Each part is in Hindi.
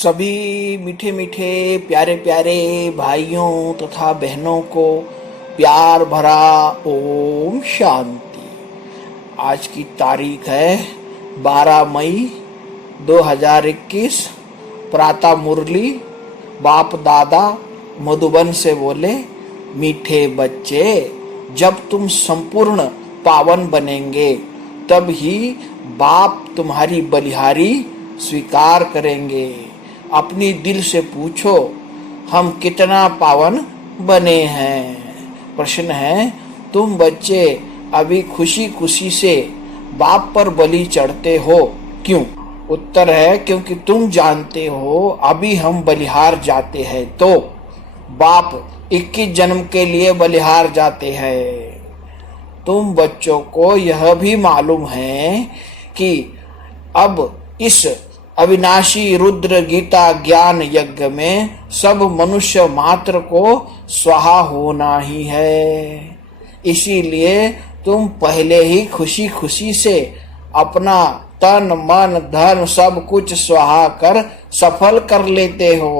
सभी मीठे मीठे प्यारे प्यारे भाइयों तथा बहनों को प्यार भरा ओम शांति। आज की तारीख है 12 मई 2021। प्रातः मुरली बाप दादा मधुबन से बोले, मीठे बच्चे, जब तुम संपूर्ण पावन बनेंगे तब ही बाप तुम्हारी बलिहारी स्वीकार करेंगे। अपनी दिल से पूछो, हम कितना पावन बने हैं। प्रश्न है, तुम बच्चे अभी खुशी खुशी से बाप पर बलि चढ़ते हो, क्यों? उत्तर है, क्योंकि तुम जानते हो अभी हम बलिहार जाते हैं तो बाप 21 जन्म के लिए बलिहार जाते हैं। तुम बच्चों को यह भी मालूम है कि अब इस अविनाशी रुद्र गीता ज्ञान यज्ञ में सब मनुष्य मात्र को स्वाहा होना ही है। इसीलिए तुम पहले ही खुशी खुशी से अपना तन मन धन सब कुछ स्वाहा कर सफल कर लेते हो।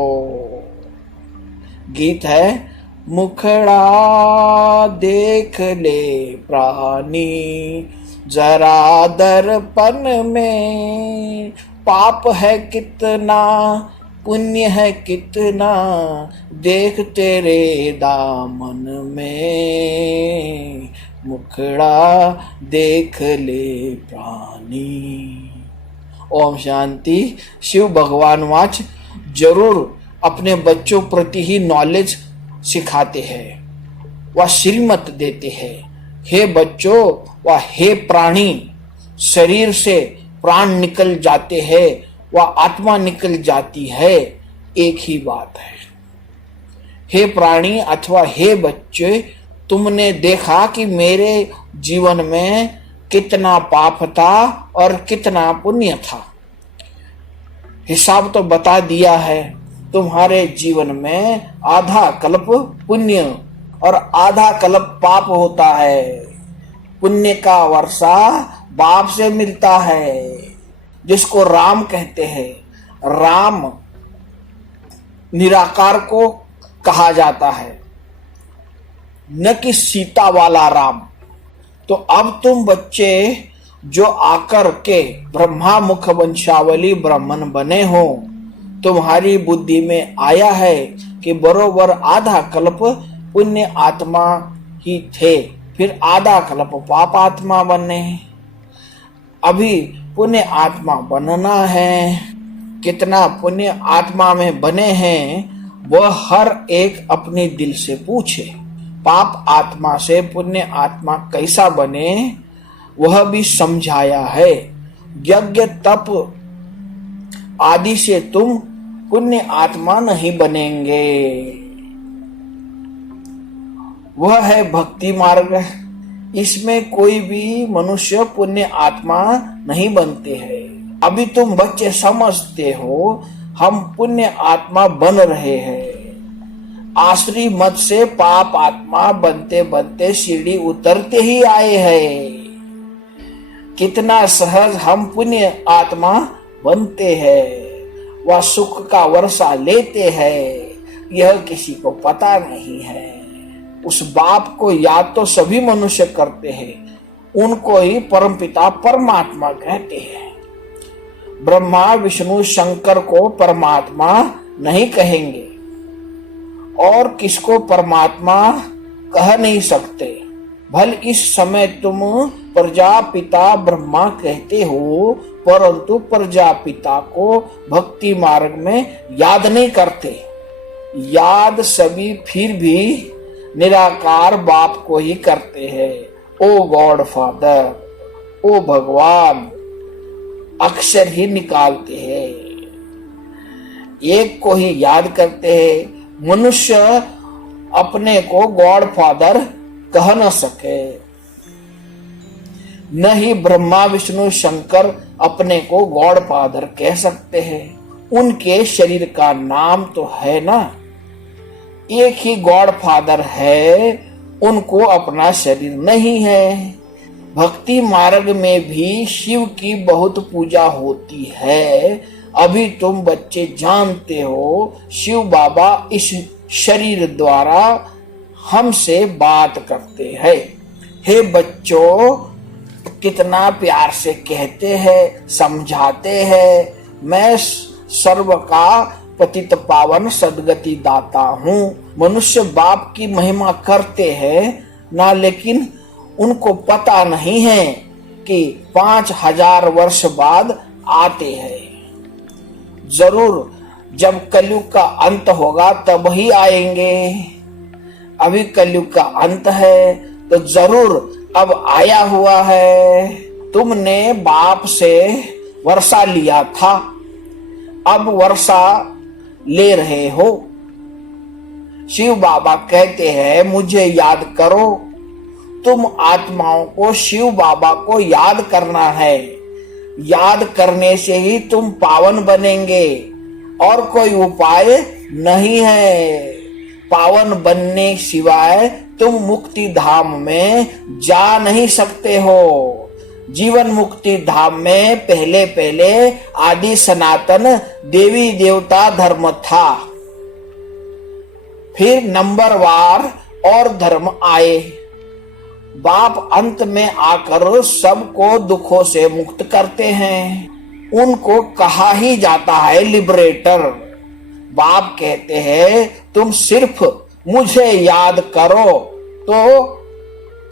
गीत है, मुखड़ा देख ले प्राणी जरा दर्पण में, पाप है कितना पुण्य है कितना, देख तेरे दामन में, मुखड़ा देख ले प्राणी। ओम शांति। शिव भगवान वाच जरूर अपने बच्चों प्रति ही नॉलेज सिखाते हैं, वह श्रीमत देते हैं। हे बच्चों व हे प्राणी, शरीर से प्राण निकल जाते हैं व आत्मा निकल जाती है, एक ही बात है। हे प्राणी अथवा हे बच्चे, तुमने देखा कि मेरे जीवन में कितना पाप था और कितना पुण्य था। हिसाब तो बता दिया है। तुम्हारे जीवन में आधा कल्प पुण्य और आधा कल्प पाप होता है। पुण्य का वर्षा बाप से मिलता है, जिसको राम कहते हैं। राम निराकार को कहा जाता है, न कि सीता वाला राम। तो अब तुम बच्चे जो आकर के ब्रह्मा मुख वंशावली ब्राह्मण बने हो, तुम्हारी बुद्धि में आया है कि बरोबर आधा कल्प पुण्य आत्मा ही थे, फिर आधा कल्प पाप आत्मा बने। अभी पुण्य आत्मा बनना है। कितना पुण्य आत्मा में बने हैं वह हर एक अपने दिल से पूछे। पाप आत्मा से पुण्य आत्मा कैसा बने वह भी समझाया है। यज्ञ तप आदि से तुम पुण्य आत्मा नहीं बनेंगे। वह है भक्ति मार्ग। इसमें कोई भी मनुष्य पुण्य आत्मा नहीं बनते हैं। अभी तुम बच्चे समझते हो हम पुण्य आत्मा बन रहे हैं। आश्री मत से पाप आत्मा बनते बनते सीढ़ी उतरते ही आए हैं। कितना सहज हम पुण्य आत्मा बनते हैं, वह सुख का वर्षा लेते हैं, यह किसी को पता नहीं है। उस बाप को याद तो सभी मनुष्य करते हैं, उनको ही परमपिता परमात्मा कहते हैं। ब्रह्मा विष्णु शंकर को परमात्मा नहीं कहेंगे और किसको परमात्मा कह नहीं सकते। भले इस समय तुम प्रजापिता ब्रह्मा कहते हो, परंतु प्रजापिता को भक्ति मार्ग में याद नहीं करते। याद सभी फिर भी निराकार बाप को ही करते हैं। ओ गॉड फादर, ओ भगवान, अक्षर ही निकालते हैं, एक को ही याद करते हैं। मनुष्य अपने को गॉड फादर कह न सके, न ही ब्रह्मा विष्णु शंकर अपने को गॉड फादर कह सकते हैं। उनके शरीर का नाम तो है ना, एक ही गॉड फादर है, उनको अपना शरीर नहीं है। भक्ति मार्ग में भी शिव की बहुत पूजा होती है, अभी तुम बच्चे जानते हो शिव बाबा इस शरीर द्वारा हमसे बात करते हैं। हे बच्चों, कितना प्यार से कहते हैं, समझाते हैं, मैं सर्व का पतित पावन सदगति दाता हूँ। मनुष्य बाप की महिमा करते हैं ना, लेकिन उनको पता नहीं है कि 5000 वर्ष बाद आते हैं। जरूर जब कलयुग का अंत होगा तब ही आएंगे। अभी कलयुग का अंत है तो जरूर अब आया हुआ है। तुमने बाप से वर्षा लिया था, अब वर्षा ले रहे हो। शिव बाबा कहते हैं मुझे याद करो। तुम आत्माओं को शिव बाबा को याद करना है। याद करने से ही तुम पावन बनेंगे, और कोई उपाय नहीं है। पावन बनने सिवाय तुम मुक्ति धाम में जा नहीं सकते हो। जीवन मुक्ति धाम में पहले पहले आदि सनातन देवी देवता धर्म था, फिर नंबरवार और धर्म आए। बाप अंत में आकर सबको दुखों से मुक्त करते हैं। उनको कहा ही जाता है लिबरेटर। बाप कहते हैं तुम सिर्फ मुझे याद करो तो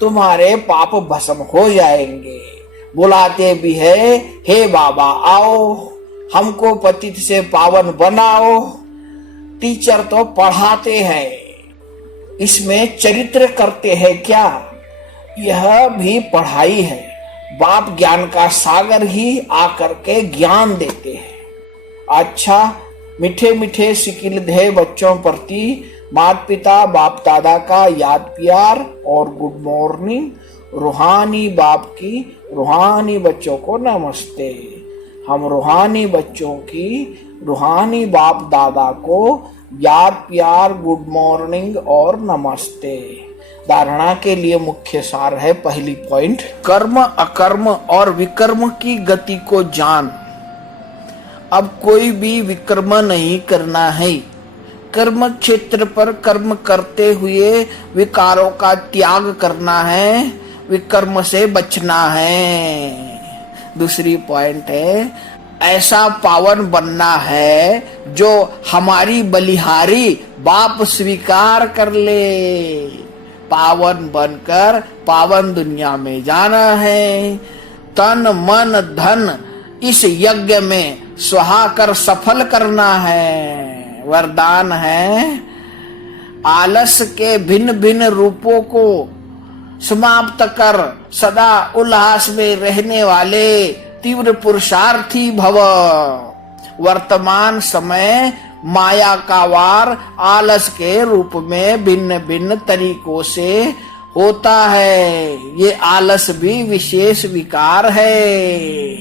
तुम्हारे पाप भस्म हो जाएंगे। बुलाते भी है, हे बाबा आओ, हमको पतित से पावन बनाओ। टीचर तो पढ़ाते हैं, इसमें चरित्र करते हैं क्या? यह भी पढ़ाई है। बाप ज्ञान का सागर ही आकर के ज्ञान देते हैं। अच्छा, मीठे मीठे सिकिलधे बच्चों प्रति माता पिता बाप दादा का याद प्यार और गुड मॉर्निंग। रूहानी बाप की रूहानी बच्चों को नमस्ते। हम रूहानी बच्चों की रूहानी बाप दादा को याद प्यार, गुड मॉर्निंग और नमस्ते। धारणा के लिए मुख्य सार है, पहली पॉइंट, कर्म अकर्म और विकर्म की गति को जान। अब कोई भी विकर्म नहीं करना है। कर्म क्षेत्र पर कर्म करते हुए विकारों का त्याग करना है, विकर्म से बचना है। दूसरी पॉइंट है, ऐसा पावन बनना है जो हमारी बलिहारी बाप स्वीकार कर ले। पावन बनकर पावन दुनिया में जाना है। तन मन धन इस यज्ञ में सुहा कर सफल करना है। वरदान है, आलस के भिन्न भिन्न रूपों को समाप्त कर सदा उल्लास में रहने वाले तीव्र पुरुषार्थी भव। वर्तमान समय माया का वार आलस के रूप में भिन्न भिन्न तरीकों से होता है। ये आलस भी विशेष विकार है।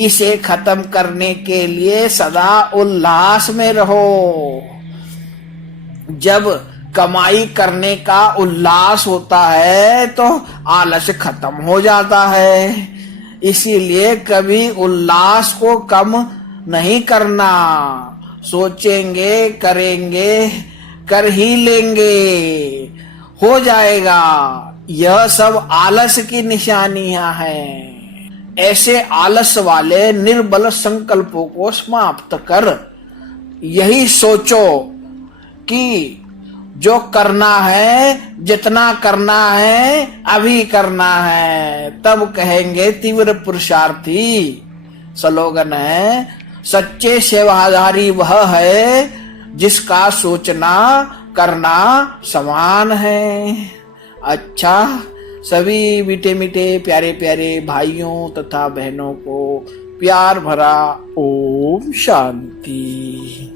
इसे खत्म करने के लिए सदा उल्लास में रहो। जब कमाई करने का उल्लास होता है तो आलस खत्म हो जाता है। इसीलिए कभी उल्लास को कम नहीं करना। सोचेंगे, करेंगे, कर ही लेंगे, हो जाएगा। यह सब आलस की निशानियां हैं। ऐसे आलस वाले निर्बल संकल्पों को समाप्त कर यही सोचो कि जो करना है, जितना करना है, अभी करना है, तब कहेंगे तीव्र पुरुषार्थी। स्लोगन है, सच्चे सेवाधारी वह है जिसका सोचना करना समान है। अच्छा, सभी मीठे मीठे प्यारे प्यारे भाइयों तथा बहनों को प्यार भरा ओम शांति।